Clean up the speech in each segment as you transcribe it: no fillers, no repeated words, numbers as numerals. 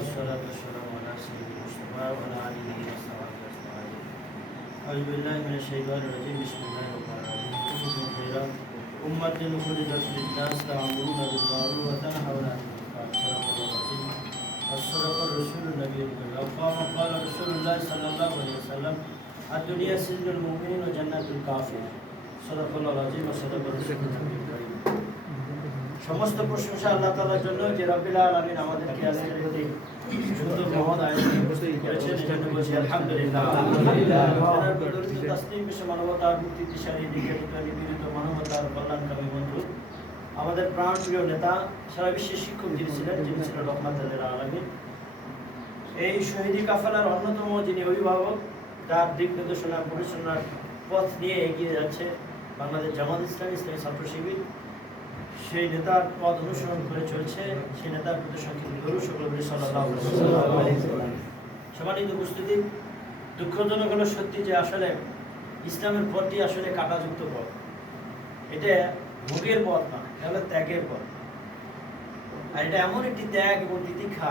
والصلاة والسلام على سيد المصطفى وعلى آله وصحبه أجمعين. أعوذ بالله من الشيطان الرجيم. بسم الله الرحمن الرحيم. كنتم خير أمة أخرجت للناس تأمرون بالمعروف وتنهون عن المنكر. صدق الله العظيم. وصدق الرسول النبي الكريم. قال رسول الله صلى الله عليه وسلم: الدنيا سجن المؤمن وجنة الكافر. صدق الله العظيم وصدق الرسول النبي الكريم. সমস্ত প্রশংসা আল্লাহ তাআলার জন্য যে রব্বুল আলামিন আমাদেরকে আজকের এই সুন্দর মহৎ আয়োজন করেছেন, এজন্য বলছি আলহামদুলিল্লাহ। আল্লাহর বদৌলতে তাসলিম বিশ্ব মানবতার মুক্তি দিশারি দিকে নিবেদিত মানবতার কল্যাণকামী বন্ধু আমাদের প্রাণপ্রিয় নেতা, সারা বিশ্বের শিক্ষক যিনি ছিলেন রহমাতুল লিল আলামিন, এই শহীদি কাফেলার অন্যতম যিনি অভিভাবক, তার দিক নির্দেশনা পরিচালনার পথ নিয়ে এগিয়ে যাচ্ছে বাংলাদেশ জামাত ইসলামী ছাত্র শিবির, সেই নেতার পথ অনুসরণ করে চলছে। সেই নেতার প্রতি সংক্ষিপ্ত দরুদ সকল সাল্লাল্লাহু আলাইহি ওয়াসাল্লাম। সম্মানিত উপস্থিতি, দুঃখজনক হলো সত্যি যে আসলে ইসলামের পথটি আসলে কাঁটাযুক্ত পথ। এটা ভোগের পথ না, এটা হলো ত্যাগের পথ। আর এটা এমন একটি ত্যাগ এবং তিতিক্ষা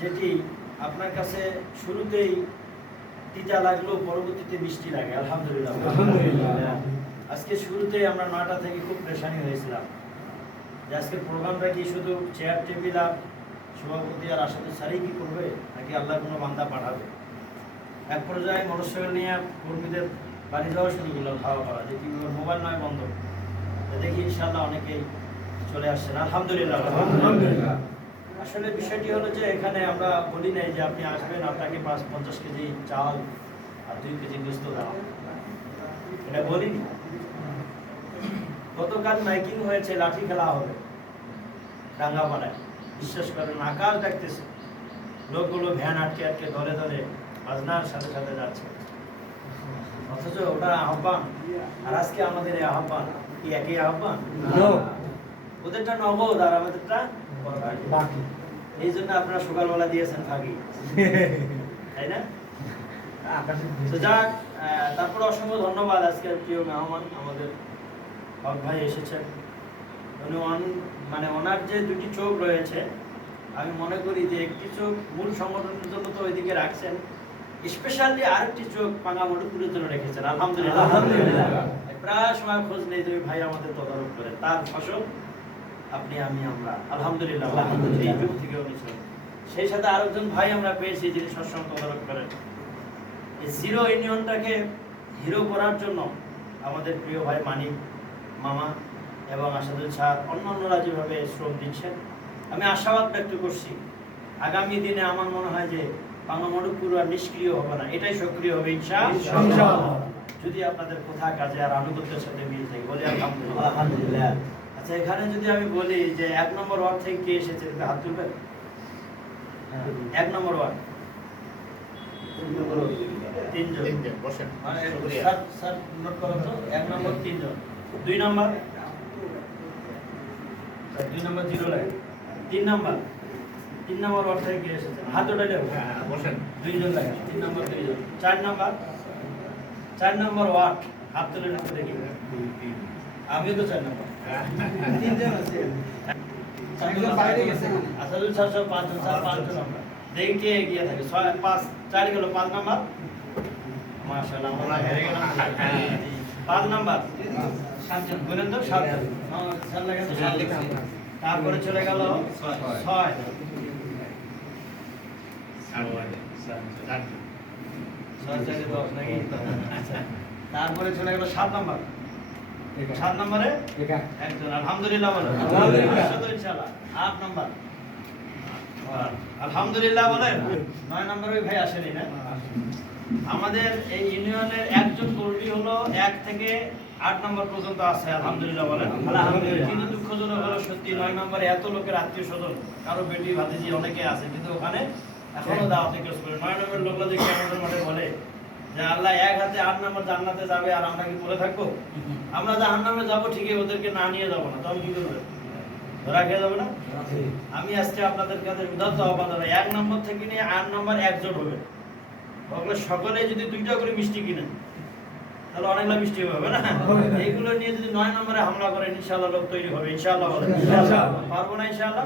যেটি আপনার কাছে শুরুতেই তিতা লাগলেও পরবর্তীতে মিষ্টি লাগে। আলহামদুলিল্লাহ। আজকে শুরুতে আমরা 9টা থেকে খুব পেরেশানি হয়েছিলাম যে আজকে প্রোগ্রামটা কি শুধু চেয়ার টেবিল আর সভাপতি আর আসাতে সারি কি করবে, নাকি আল্লাহ কোনো বান্দা পাঠাবে। এক পর্যায়ে মোটরসাইকেল নিয়ে কর্মীদের বাড়ি যাওয়া শুরু করলাম, খাওয়া খাওয়া যে কি মোবাইল নয় বন্ধ। দেখি ইনশাআল্লাহ অনেকেই চলে আসছেন। আলহামদুলিল্লাহ। আসলে বিষয়টি হলো যে এখানে আমরা বলি নাই যে আপনি আসবেন আপনাকে 50 কেজি চাল আর 2 কেজি গোস্ত দেওয়া, এটা বলিনি। গতকাল মাইকিং হয়েছে, লাঠি খেলা হবে ডাঙ্গাপাড়ায়। বিশ্বাস করেন, আকাশ দেখতেছে, লোকগুলো ভ্যান আটকে আটকে ধরে ধরে বাজনার সাথে সাথে যাচ্ছে, অথচ ওটা আহ্বান। আর আজকে আমাদের এই আহ্বান কি একই আহ্বান? ওদেরটা নগদ আর আমাদেরটা বাকি। এই জন্য আপনারা সকালবেলা দিয়েছেন ফাঁকি, তাই না? তো যাক, তারপর অসংখ্য ধন্যবাদ। আজকের প্রিয় মেহমান আমাদের হক ভাই এসেছেন। মানে ওনার যে 2টি চোখ রয়েছে, আমি মনে করি যে একটি চোখ মূল সংগঠনের জন্য তো ওইদিকে রাখছেন, স্পেশালি আরেকটি চোখ পাঙ্গামোটুপুরের জন্য রেখেছেন। আলহামদুলিল্লাহ। প্রায় সময় খোঁজ নেই যে ভাই আমাদের তদারক করে, তার ফসল আপনি আমি আমরা আলহামদুলিল্লাহ এই যুগ থেকে অনুসরণ। সেই সাথে আরেকজন ভাই আমরা পেয়েছি যিনি সবসময় তদারক করেন। এই জিরো ইউনিয়নটাকে হিরো করার জন্য আমাদের প্রিয় ভাই মানিক মামা এবং আসাদুল স্যার অন্যান্যরা যেভাবে শ্রম দিচ্ছেন, আমি আশাবাদ ব্যক্ত করছি আগামী দিনে আমার মনে হয় যে পাঙ্গামোটুপুর আর নিষ্ক্রিয় হবে না, এটাই সক্রিয় হবে ইনশাআল্লাহ, যদি আপনাদের কথা কাজে আর আনুগত্যের সাথে মিল থাকে। বলি আলহামদুলিল্লাহ। আচ্ছা, এখানে যদি আমি বলি যে 1 নম্বর ওয়ার্ড থেকে কে এসেছে, হাত তুলবেন। 1 নম্বর ওয়ার্ড 3 জন বসেন, মানে স্যার নোট করুন তো। 1 নম্বর 3 জন, 2 নম্বর 2 নম্বর 0 লাগে, 3 নম্বর ওয়ার্ড থেকে কে এসেছে, হাত উঠালে বসেন। 2 জন লাগে, 3 নম্বর 2 জন। 4 নম্বর ওয়ার্ড হাত তুলে দেখি। আমিও তো 4 নম্বর। 3 জন আছে, আসাদুল স্যার সব 5 জন, স্যার 5 জন। আমরা দেখি কে এগিয়ে থাকে। 4 গেল 5 নম্বর। মাশাআল্লাহ, আমরা হেরে গেলাম। 5 নম্বর 7 জন, বলেন তো 7 জন। স্যার লাগে তো 7 লিখছি। তারপরে চলে গেল 6 তারপরে চলে গেল 7 নম্বর। 7 নম্বরে একজন। আলহামদুলিল্লাহ বলেন। ইনশাআল্লাহ। 8 নম্বর আলহামদুলিল্লাহ বলেন। 9 নম্বর ওই ভাই আসেনি না। আমাদের এই ইউনিয়নের একজন কর্মী হলো 1 থেকে 8 নম্বর পর্যন্ত আছে। আলহামদুলিল্লাহ বলেন। আলহামদুলিল্লাহ। কিন্তু দুঃখজনক হলো সত্যি 9 নম্বরে এত লোকের আত্মীয় স্বজন, কারো বেটি ভাতিজি অনেকে আছে, কিন্তু ওখানে এখনো দাওয়াতে কেউ করে। 9 নম্বরের লোকরা দেখি আমাদের মাঠে বলে যে আল্লাহ এক হাতে 8 নম্বর জান্নাতে যাবে আর আমরা কি পড়ে থাকবো? আমরা জাহান্নামে যাবো ঠিকই, ওদেরকে না নিয়ে যাবো না, তখন কি করবে? ধরা খেয়ে যাবে না? আমি আজকে আপনাদের কাছে উদাত্ত আহ্বান জানাই, 1 নম্বর থেকে নিয়ে 8 নম্বর একজন হবে। সকলে যদি 2টা করে মিষ্টি কিনেন তাহলে অনেকগুলো মিষ্টি হবে না? এইগুলো নিয়ে যদি 9 নম্বরে হামলা করেন, ইনশাআল্লাহ লোক তৈরি হবে। ইনশাআল্লাহ বলেন। পারবো না ইনশাআল্লাহ?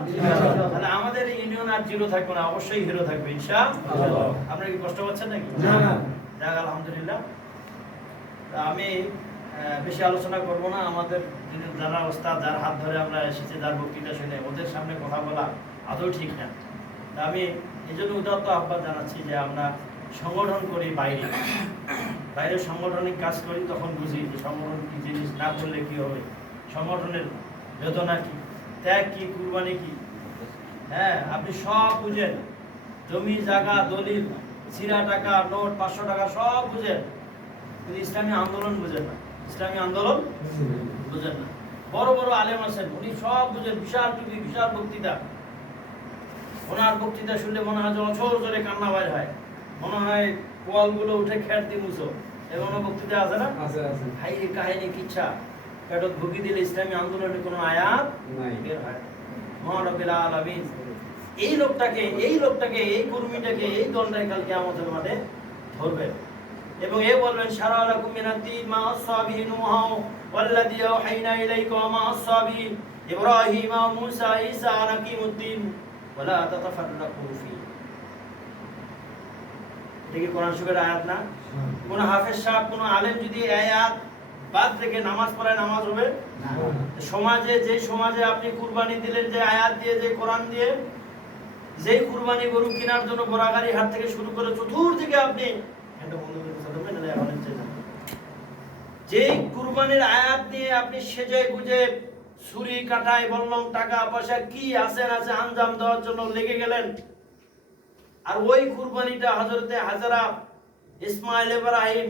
তাহলে আমাদের ইউনিয়ন আর জিরো থাকবে না, অবশ্যই হিরো থাকবে ইনশাআল্লাহ। আপনারা কি কষ্ট পাচ্ছেন নাকি? না। যাক আলহামদুলিল্লাহ। আমি বেশি আলোচনা করব না। আমাদের যারা ওস্তাদ, যার হাত ধরে আমরা এসেছি, যার বক্তৃতা শুনে ওদের সামনে কথা বলা আদৌ ঠিক না। তা আমি এই জন্য উদাত্ত আহ্বান জানাচ্ছি যে আমরা সংগঠন করি বাইরে সাংগঠনিক কাজ করি, তখন বুঝি যে সংগঠন কি জিনিস, না করলে কি হবে, সংগঠনের বেদনা কি, ত্যাগ কি, কুরবানি কি। হ্যাঁ, আপনি সব বুঝেন, জমি জায়গা দলিল, ছিঁড়া টাকা, নোট, 500 টাকা সব বুঝেন, কিন্তু ইসলামী আন্দোলন বুঝেন না। ইসলামী আন্দোলন বুঝেন না। বড় বড় আলেম আছেন, উনি সব বুঝেন, বিশাল টুপি, বিশাল বক্তৃতা। ওনার বক্তৃতা শুনলে মনে হয় যে অঝোর জোরে কান্না বাইর হয়, মনে হয় কোয়ালগুলো উঠে খেট দিয়ে মুছো। এবং বক্তৃতা আছে না, হাই কাহিনী কিচ্ছা পেটত ভুগি দিলে ইসলামী আন্দোলনের কোনো আয়াত বের হয়। মহানবীর আলামিন এই লোকটাকে, এই কর্মীটাকে, এই দলটাকে কাল কিয়ামতের মাঠে ধরবে এবং এ বলবেন শারা লাকুম মিনাদ-দীন মা আসসাবি নূহ ওয়াল্লাযী আওহাইনা ইলাইকা ওয়া মা আসসাবি ইব্রাহিম ওয়া মূসা ঈসা নাকিমুদ্দিন ওয়া লা তাতাফাররাকু ফি। এটা কি কোরআন শরীফের আয়াত না? কোন হাফেজ সাহেব, কোন আলেম যদি এই আয়াত বাদ রেখে নামাজ পড়ায়, নামাজ হবে না। সমাজে, যে সমাজে আপনি কুরবানি দিলেন, যে আয়াত দিয়ে, যে কোরআন দিয়ে, যেই কুরবানি গরু কেনার জন্য গোড়াগাড়ি হাট থেকে শুরু করে চতুর্দিকে আপনি যে কুরবানির আয়াত দিয়ে আপনি সেজে গুজে ছুরি কাটায় বললাম টাকা পয়সা কি আছে না আছে আঞ্জাম দেওয়ার জন্য লেগে গেলেন, আর ওই কুরবানিটা হযরতে হাজরা ইসমাইল ইব্রাহিম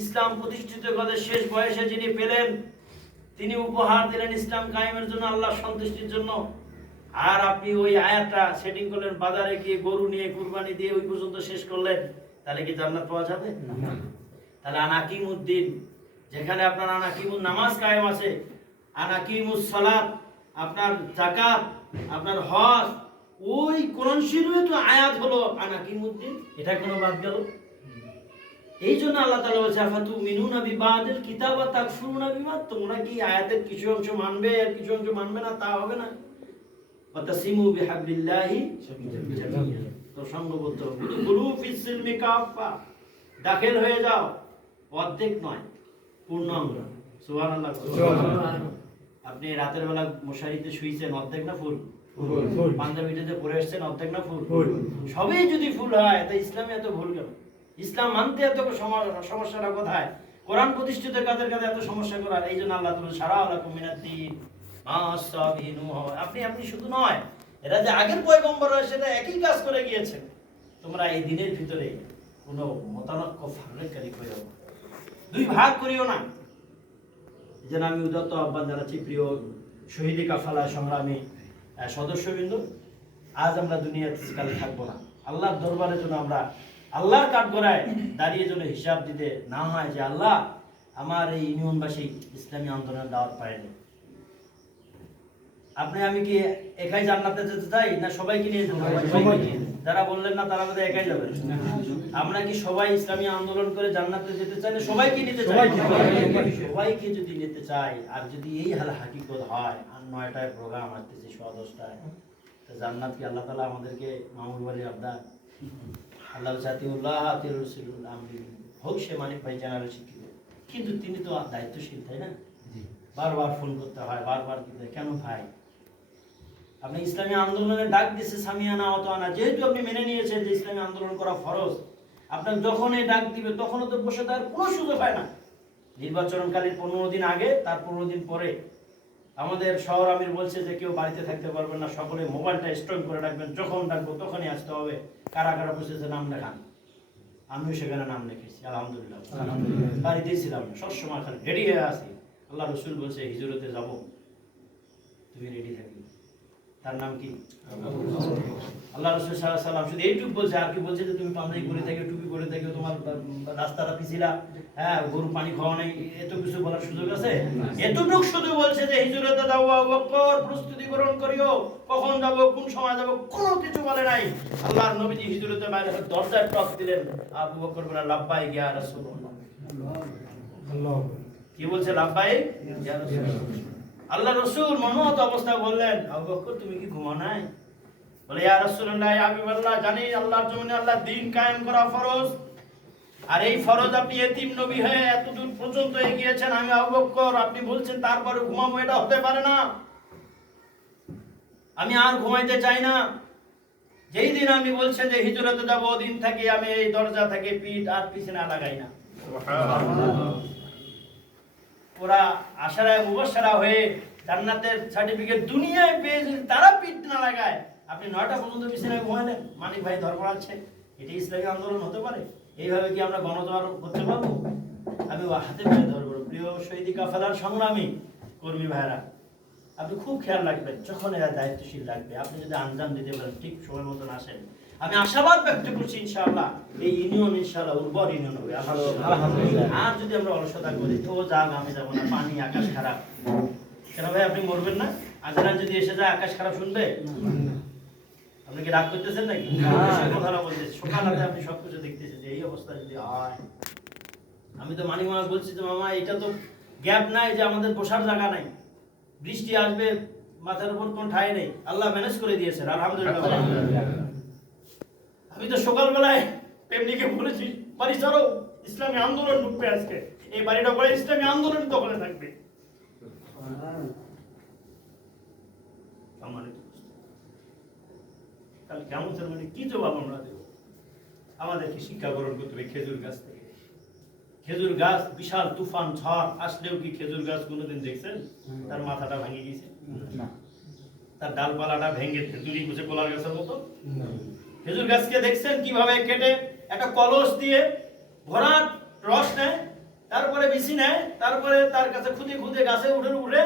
ইসলাম প্রতিষ্ঠিত করে শেষ বয়সে যিনি পেলেন, তিনি উপহার দিলেন ইসলাম কায়েমের জন্য, আল্লাহর সন্তুষ্টির জন্য। আর আপনি ওই আয়াতটা সেটিং করলেন, বাজারে গিয়ে গরু নিয়ে কুরবানি দিয়ে ওই পর্যন্ত শেষ করলেন, তাহলে কি জান্নাত পাওয়া যাবে? তাহলে আনাকিমুদ্দিন, যেখানে আপনার আনাকিমুন নামাজ কায়েম আছে, আনাকিমুস সালাত, আপনার যাকাত, আপনার হজ, ওই কোরআন শরীফে তো আয়াত হলো আনাকিমুদ্দিন, এটা কোনো বাদ গেল? এই জন্য আল্লাহ তাআলা বলেছে আফাতুমিনুনা বিবাদিল কিতাব ওয়া তাকফুরুনা বিবাদ, তোমরা কি আয়াতের কিছু অংশ মানবে আর কিছু অংশ মানবে না, তা হবে না। ওয়াতাসিমু বিহাবলিল্লাহি জামিআন, তো সঙ্গবদ্ধ উদখুলু ফিস সিলমি কাফা, দাখিল হয়ে যাও, অর্ধেক নয় পূর্ণাঙ্গ। সুবহানাল্লাহ, সুবহানাল্লাহ। আপনি রাতের বেলা মশারিতে শুইছেন, অর্ধেক না ফুল? পাঞ্জাবিতে যে পরে আসছেন, অর্ধেক না ফুল? সবই যদি ফুল হয়, তাই ইসলামে এত ভুল কেন? ইসলাম মানতে এত সমস্যাটা কোথায়? কোরআন প্রতিষ্ঠিত কাদের কাছে এত সমস্যা করার? এই জন্য আল্লাহ তাআলা শারা লাকুম মিনাদ-দীন মা আসসাবি নূহ, আপনি শুধু নয়, এরা যে আগের পয়গম্বর সেটা একই কাজ করে গিয়েছেন। তোমরা এই দিনের ভিতরে কোনো মতানক্য ফারলেকারী করিও না, দুই ভাগ করিও না। এই জন্য আমি উদাত্ত আহ্বান জানাচ্ছি প্রিয় শহীদি কাফালা সংগ্রামী সদস্যবৃন্দ, আজ আমরা দুনিয়াতে কালে থাকবো না। আল্লাহর দরবারে যেন আমরা আল্লাহর কাঠগড়ায় দাঁড়িয়ে যেন হিসাব দিতে না হয় যে আল্লাহ আমার এই ইউনিয়নবাসী ইসলামী আন্দোলনের দাওয়াত পায়নি। আপনি আমি কি একাই জান্নাতে যেতে চাই, না সবাইকে নিয়ে যেতে চাই? যারা বললেন না তারা বোধহয় একাই যাবেন। আমরা কি সবাই ইসলামী আন্দোলন করে জান্নাতে যেতে চাই, না সবাইকে নিতে চাই? সবাইকে যদি নিতে চাই, আর যদি এই হাল হাকিকত হয়, আর 9টায় প্রোগ্রাম আসতেছে 10:30টায়, তো জান্নাত কি আল্লাহ তাআলা আমাদেরকে মামুল ওয়ালি আবদার, আল্লাহ জাতিউল্লাহ আতির রাসূলুল আমরি হোক, সে মানিক ভাই জানালে শিক্ষিত, কিন্তু তিনি তো দায়িত্বশীল, তাই না? বারবার ফোন করতে হয়, বারবার দিতে, কেন ভাই? আপনি ইসলামী আন্দোলনের ডাক দিয়েছে সামিয়ানা ওয়াতানা, যেহেতু আপনি মেনে নিয়েছেন যে ইসলামী আন্দোলন করা ফরজ, আপনার যখন এই ডাক দিবে তখনও তো বসে থাকার কোনো সুযোগ হয় না। নির্বাচনকালীন 15 দিন আগে, তার 15 দিন পরে আমাদের শহর আমির বলছে যে কেউ বাড়িতে থাকতে পারবেন না, সকলে মোবাইলটা স্ট্রং করে রাখবেন, যখন ডাকবো তখনই আসতে হবে। কারা কারা বসেছে নাম লেখান, আমিও সেখানে নাম লিখেছি আলহামদুলিল্লাহ। বাড়িতেই ছিলাম, সবসময় খালি রেডি হয়ে আসি। আল্লাহ রসুল বলছে হিজরতে যাব, তুমি রেডি থাকবে। তার নাম কি? আল্লাহ রাসূল সাল্লাল্লাহু আলাইহি ওয়াসাল্লাম শুধু এইটুকু বলছে, আর কি বলছে যে তুমি পাঞ্জাবি পরে থাকো, টুপি পরে থাকো, তোমার রাস্তাটা পিছিলা, হ্যাঁ গরু পানি খাওয়া নেই, এত কিছু বলার সুযোগ আছে? এতটুকু শুধু বলছে যে হিজরতে দাও, আবু বকর প্রস্তুতি গ্রহণ করিও, কখন যাব, কোন সময় যাব, কোনো কিছু বলে নাই। আল্লাহর নবীজি হিজরতে বাইরে দরজায় টক দিলেন, আবু বকর বলে লাব্বাইক ইয়া রাসূলুল্লাহ। আল্লাহ কি বলছে? লাব্বাইক ইয়া রাসূলুল্লাহ। আল্লাহ রসুল মনমত অবস্থায় বললেন, আবু বকর তুমি কি ঘুমাও নাই? বলে ইয়া রাসূলুল্লাহ, ইয়া হাবিবাল্লাহ, জানি আল্লাহর জমিনে আল্লাহ দ্বীন কায়েম করা ফরজ, আর এই ফরজ আপনি এতিম নবী হয়ে এতদূর পর্যন্ত এগিয়েছেন, আমি আবু বকর, আপনি বলছেন তারপরে ঘুমাবো, এটা হতে পারে না। আমি আর ঘুমাইতে চাই না। যেই দিন আপনি বলছেন যে হিজরতে যাব, ওদিন থেকে আমি এই দরজা থেকে পিঠ আর পিছনে লাগাই না। ওরা আশারায় মুবাশশারা হয়ে জান্নাতের সার্টিফিকেট দুনিয়ায় পেয়ে যদি তারা পিঠ না লাগায়, আপনি 9টা পর্যন্ত বিছানায় ঘুমালেন, মানিক ভাই ধর্ম আছে, এটি ইসলামী আন্দোলন হতে পারে? এইভাবে কি আমরা গণজোয়ার করতে পারবো? আমি হাতে পায়ে ধরবো। প্রিয় শহীদ কাফেলার সংগ্রামী কর্মী ভাইরা, আপনি খুব খেয়াল রাখবেন, যখন এরা দায়িত্বশীল লাগবে, আপনি যদি আঞ্জাম দিতে পারেন, ঠিক সময় মতন আসেন, আমি আশাবাদ ব্যক্ত করছি ইনশাআল্লাহ এই ইউনিয়ন ইনশাআল্লাহ উর্বর ইউনিয়ন হবে। আর যদি আমরা অলসতা করি, তো যাক আমি যাবো না, পানি আকাশ খারাপ, কেন ভাই আপনি মরবেন না? আজরা যদি এসে যায় আকাশ খারাপ শুনবে? আপনি কি রাগ করতেছেন নাকি? কথাটা বলতেছি, সকালে আপনি সবকিছু দেখতেছেন যে এই অবস্থা যদি হয়, আমি তো মানিক মামা বলছি যে মামা এটা তো গ্যাপ নাই যে আমাদের বসার জায়গা নাই, বৃষ্টি আসবে মাথার উপর কোন ঠাঁই নেই, আল্লাহ ম্যানেজ করে দিয়েছেন আলহামদুলিল্লাহ। আমি তো সকালবেলায় এমনিকে বলেছি বাড়ি ছাড়ো, ইসলামী আন্দোলন ঢুকবে আজকে, এই বাড়িটা পরে ইসলামী আন্দোলন দখলে থাকবে। তাহলে কেমন মানে কি জবাব আমরা দেব? আমাদেরকে শিক্ষা গ্রহণ করতে হবে খেজুর গাছ থেকে। খেজুর গাছ বিশাল তুফান ঝড় আসলেও কি খেজুর গাছ কোনোদিন দেখছেন তার মাথাটা ভেঙে গেছে? তার ডালপালাটা ভেঙে দূরি বুঝে কলার গাছের মতো? খেজুর গাছকে দেখছেন কিভাবে কেটে একটা কলস দিয়ে ভরাট রস নেয়, তারপরে বিচি নেয়, তারপরে তার কাছে খুদে খুদে গাছে উঠে উঠে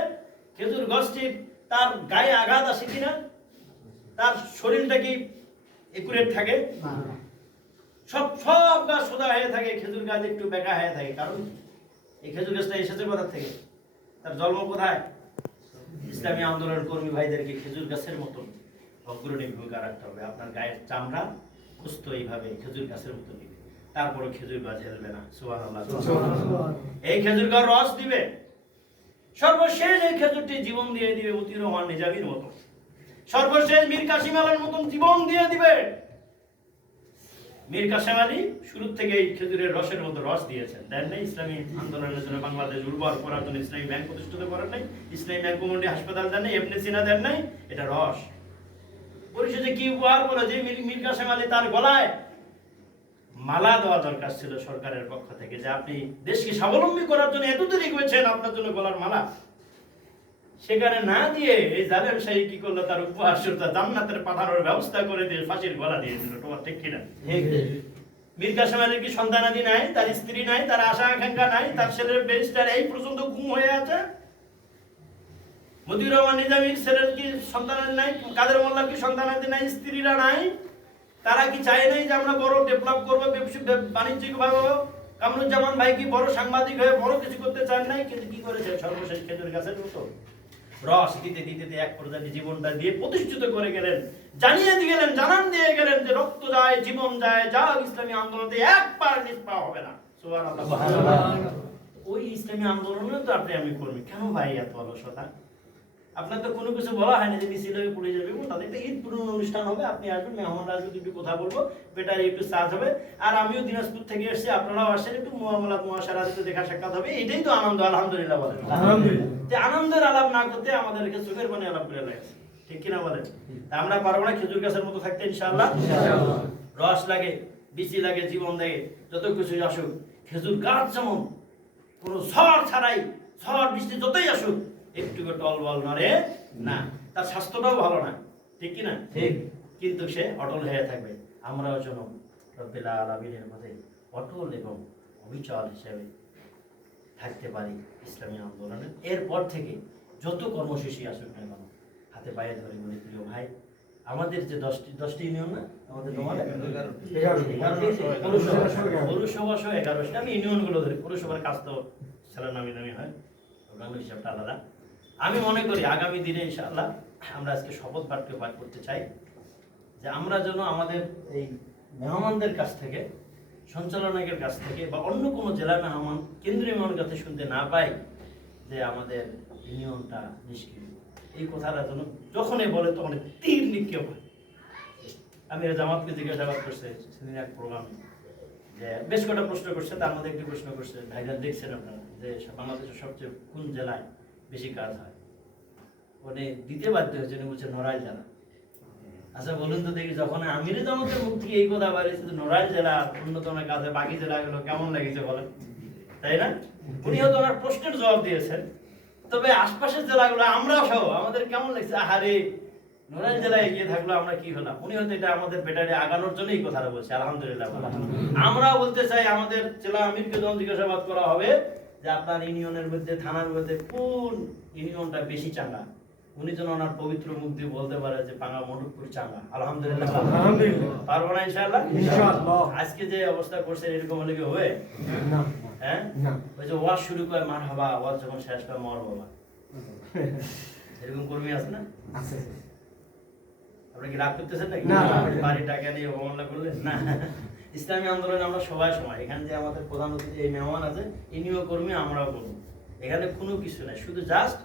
খেজুর গাছটি তার গায়ে আঘাত আসে কিনা, তার শরীরটা কি একুরেট থাকে? সব গাছ সোজা হয়ে থাকে, খেজুর গাছ একটু বেঁকা হয়ে থাকে। কারণ এই খেজুর গাছটা এসেছে কোথা থেকে? তার জন্ম কোথায়? ইসলামী আন্দোলন কর্মী ভাইদেরকে খেজুর গাছের মতন অগ্রণী ভূমিকা রাখতে হবে। আপনার গায়ের চামড়া সুস্থ এইভাবে খেজুর গাছের মতো দিবে, তারপরে খেজুর গাছ হেলবে না। সুবহানাল্লাহ। এই খেজুর গাছ রস দিবে, সর্বশেষ এই খেজুরটি জীবন দিয়ে দিবে মতিউর রহমান নিজামীর মতো, সর্বশেষ মীর কাসিম আলীর মতন জীবন দিয়ে দিবে। মীর কাসিম আলী শুরু থেকে এই খেজুরের রসের মতো রস দিয়েছেন, দেন নাই? ইসলামী আন্দোলনের জন্য বাংলাদেশ উর্বর করার জন্য ইসলামী ব্যাংক প্রতিষ্ঠিত করেন নাই, ইসলামী ব্যাংক কমিউনিটি হাসপাতাল দেন নাই, ইবনে সিনা দেন নাই, এটা রস। পরিশেষে কি উপহার বলে যে মীর কাসিম আলী তার গলায় মালা দেওয়া দরকার ছিল সরকারের পক্ষ থেকে, যে আপনি দেশকে স্বাবলম্বী করার জন্য এত দেরি করেছেন, আপনার জন্য গলার মালা। সেখানে না দিয়ে এই জালেম শাহী কি করলো, তার উপহার স্বরূপ জান্নাতের পাঠানোর ব্যবস্থা করে দিয়ে ফাঁসির গলা দিয়েছিল। তোমার ঠিক কিনা? মীর কাসিম আলীর কি সন্তানাদি নাই? তার স্ত্রী নাই? তার আশা আকাঙ্ক্ষা নাই? তার ছেলের ব্যারিস্টার এই পর্যন্ত গুম হয়ে আছে? মতিউর রহমান নিজামীর ছেলের কি সন্তানাদি নাই? কাদের মোল্লার কি সন্তানাদি নাই? স্ত্রীরা নাই? তারা কি চায় নাই যে আমরা বড় ডেভেলপ করবো, বাণিজ্যিক ভাবে? কামরুজ্জামান ভাই কি বড় সাংবাদিক হয়ে বড় কিছু করতে চান নাই? কিন্তু কি করেছে? সর্বশেষ খেজুর গাছের মতো রস দিতে দিতে এক পর্যায়ে জীবনটা দিয়ে প্রতিষ্ঠিত করে গেলেন, জানিয়ে দিয়ে গেলেন, জানান দিয়ে গেলেন যে রক্ত যায়, জীবন যায়, যা ইসলামী আন্দোলনে একবার নিষ্পা হবে না। সুবহানাল্লাহ। ওই ইসলামী আন্দোলনে তো আপনি আমি কর্মী, কেন ভাই এত অলসতা? আপনার তো কোনো কিছু বলা হয়নি যে মিছিল হয়ে পড়ে যাবে, তাদের একটা ঈদ পূর্ণ অনুষ্ঠান হবে, আপনি আসবেন, মেহমানরা আসবে, একটু কথা বলবো, বেটার একটু চার্জ হবে, আর আমিও দিনাজপুর থেকে এসেছি, আপনারাও আসেন, একটু মুআমালাত মুআশারাত একটু দেখা সাক্ষাৎ হবে, এটাই তো আনন্দ। আলহামদুলিল্লাহ বলেন। আলহামদুলিল্লাহ। যে আনন্দের আলাপ না করতে আমাদেরকে চোখের পানি আলাপ করে লাগছে, ঠিক কিনা বলেন? আমরা পারবো না খেজুর গাছের মতো থাকতে? ইনশাআল্লাহ। রস লাগে, বিচি লাগে, জীবন দেয়, যত কিছু আসুক, খেজুর গাছ যেমন কোনো ঝড় ছাড়াই, ঝড় বৃষ্টি যতই আসুক একটু টলবল নড়ে না, তার স্বাস্থ্যটাও ভালো না, ঠিক কিনা? ঠিক। কিন্তু সে অটল হয়ে থাকবে। আমরাও যেন রব্বিল আলামিনের মধ্যে অটল এবং অবিচল হিসেবে থাকতে পারি ইসলামী আন্দোলনের। এরপর থেকে যত কর্মসূচি আসুক না কেন, হাতে পায়ে ধরে বলি, প্রিয় ভাই, আমাদের যে 10টি ইউনিয়ন না, আমাদের পৌরসভা সহ 11টা, আমি ইউনিয়নগুলো ধরি, পৌরসভার কাজ তো ছেলের নামি নামি হয়, হিসাবটা আলাদা। আমি মনে করি আগামী দিনে ইনশাআল্লাহ আমরা আজকে শপথ বাক্য পাঠ করতে চাই যে আমরা যেন আমাদের এই মেহমানদের কাছ থেকে, সঞ্চালকের কাছ থেকে বা অন্য কোনো জেলার মেহমান, কেন্দ্রীয় মেহমানের কাছে শুনতে না পাই যে আমাদের ইউনিয়নটা নিষ্ক্রিয়। এই কথাটা যেন যখনই বলে তখন তীর নিক্ষেপ হয়, আমি জামাতকে জিজ্ঞাসাবাদ করছে সেদিন এক প্রোগ্রামে, যে বেশ কটা প্রশ্ন করছে, তার মধ্যে একটি প্রশ্ন করছে, ভাইরা দেখছেন আপনারা যে বাংলাদেশের সবচেয়ে কোন জেলায় বেশি কাজ হয়, মানে দিতে বাধ্য হয়েছে, বলছে নড়াইল জেলা। আচ্ছা বলুন তো দেখি, যখন আমির জামাতের মুখ থেকে এই কথা বাড়িয়েছে নড়াইল জেলা অন্যতম কাজে, বাকি জেলাগুলো কেমন লেগেছে বলেন, তাই না? উনি হয়তো ওনার প্রশ্নের জবাব দিয়েছেন, তবে আশপাশের জেলাগুলো আমরাও সহ আমাদের কেমন লাগছে, আহারে নড়াইল জেলায় এগিয়ে থাকলো আমরা কি হলাম। উনি হয়তো এটা আমাদের বেটারে আগানোর জন্য এই কথাটা বলছে, আলহামদুলিল্লাহ। আমরাও বলতে চাই, আমাদের জেলা আমিরকে যখন জিজ্ঞাসাবাদ করা হবে যে আপনার ইউনিয়নের মধ্যে, থানার মধ্যে কোন ইউনিয়নটা বেশি চাঙ্গা, উনি যেন ওনার পবিত্র মুখ দিয়ে বলতে পারে যে পাঙ্গা মডুপুর চাঙ্গা। আলহামদুলিল্লাহ, পারবো না ইনশাআল্লাহ? আজকে যে অবস্থা করছে এরকম হলে কি হবে? হ্যাঁ, ওই যে ওয়াজ শুরু করে মারহাবা, ওয়াজ যখন শেষ করে মরহাবা, এরকম কর্মী আছে না? আপনারা কি রাগ করতেছেন নাকি? বাড়ি টাকা নিয়ে অবমাননা করলেন না। ইসলামী আন্দোলনে আমরা সবাই সময়, এখানে যে আমাদের প্রধান অতিথি এই মেহমান আছে, ইনিও কর্মী, আমরাও করবো। এখানে কোনো কিছু নাই, শুধু জাস্ট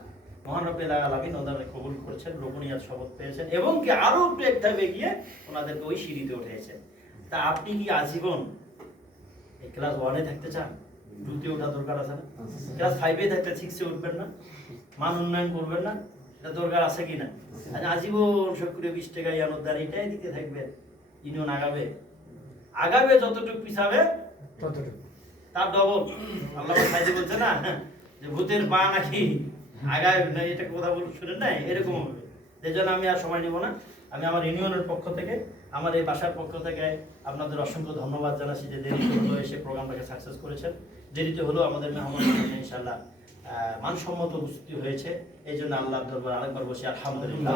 মহান রব্বুল আলামিন ওনাদের কবুল করেছেন, রোপণিয়াত শপথ পেয়েছেন, এবং কি আরো একটু এক ধাপে গিয়ে ওনাদেরকে ওই সিঁড়িতে উঠেছেন। তা আপনি কি আজীবন এই ক্লাস 1-এ থাকতে চান? 2-তে ওঠা দরকার আছে না? ক্লাস 5-এ থাকতে 6-এ উঠবেন না? মান উন্নয়ন করবেন না? এটা দরকার আছে কিনা? আজীবন সক্রিয় 20 টাকা অনুদান এটাই দিতে থাকবেন, ইউনিয়ন আগাবে আগাবে, যতটুকু পিছাবে ততটুকু, তার ডবল। আল্লাহ সাইদে বলছে না যে ভূতের পা নাকি আগায় না, এটা কথা বল শুনেন না, এরকম হবে। এই জন্য আমি আর সময় নেব না, আমি আমার ইউনিয়নের পক্ষ থেকে, আমার এই বাসার পক্ষ থেকে আপনাদের অসংখ্য ধন্যবাদ জানাচ্ছি যে দেরিতে হলো এসে প্রোগ্রামটাকে সাকসেস করেছেন। দেরিতে হলো আমাদের মেহমান ইনশাআল্লাহ মানসম্মত উপস্থিতি হয়েছে, এই জন্য আল্লাহর দরবার আরেকবার বসে আলহামদুলিল্লাহ।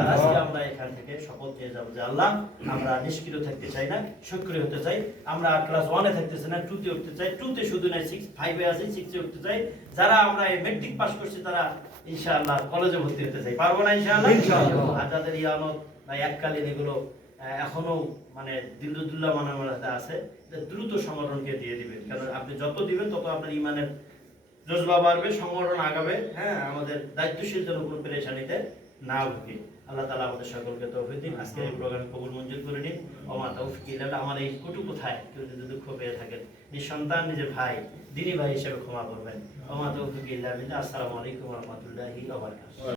আর আজকে আমরা এখান থেকে শপথ নিয়ে যাবো যে আল্লাহ, আমরা নিষ্ক্রিয় থাকতে চাই না, সক্রিয় হতে চাই। আমরা ক্লাস 1-এ থাকতেছি না, 2-তে উঠতে চাই, 2-তে শুধু নাই, 5-এ আছি, 6-এ উঠতে চাই। যারা আমরা এই মেট্রিক পাস করছি তারা ইনশাআল্লাহ কলেজে ভর্তি হতে চাই, পারবো না ইনশাআল্লাহ? আর যাদের ইয়ানত বা এককালীন এগুলো এখনো মানে দিলদুল্লাহ মানবতাতে আছে, দ্রুত সংগঠনকে দিয়ে দিবেন, কারণ আপনি যত দিবেন তত আপনার ইমানের জজবা বাড়বে, সংগঠন আগাবে। হ্যাঁ, আমাদের দায়িত্বশীল জন উপর পেরেশানিতে না ভুগে। আল্লাহ তাআলা আমাদের সকলকে তৌফিক দিন, আজকে এই প্রোগ্রাম কবুল মঞ্জুর করে নিন। ওমা তৌফিক ইল্লা বিল্লাহ। আমার এই কটু কথায় কেউ যদি দুঃখ পেয়ে থাকেন, নিজ সন্তান, নিজের ভাই, দিনী ভাই হিসেবে ক্ষমা করবেন। ওমা তৌফিক ইল্লা বিল্লাহ। আসসালামু আলাইকুম ওয়া রাহমাতুল্লাহি ওয়া বারাকাতুহু।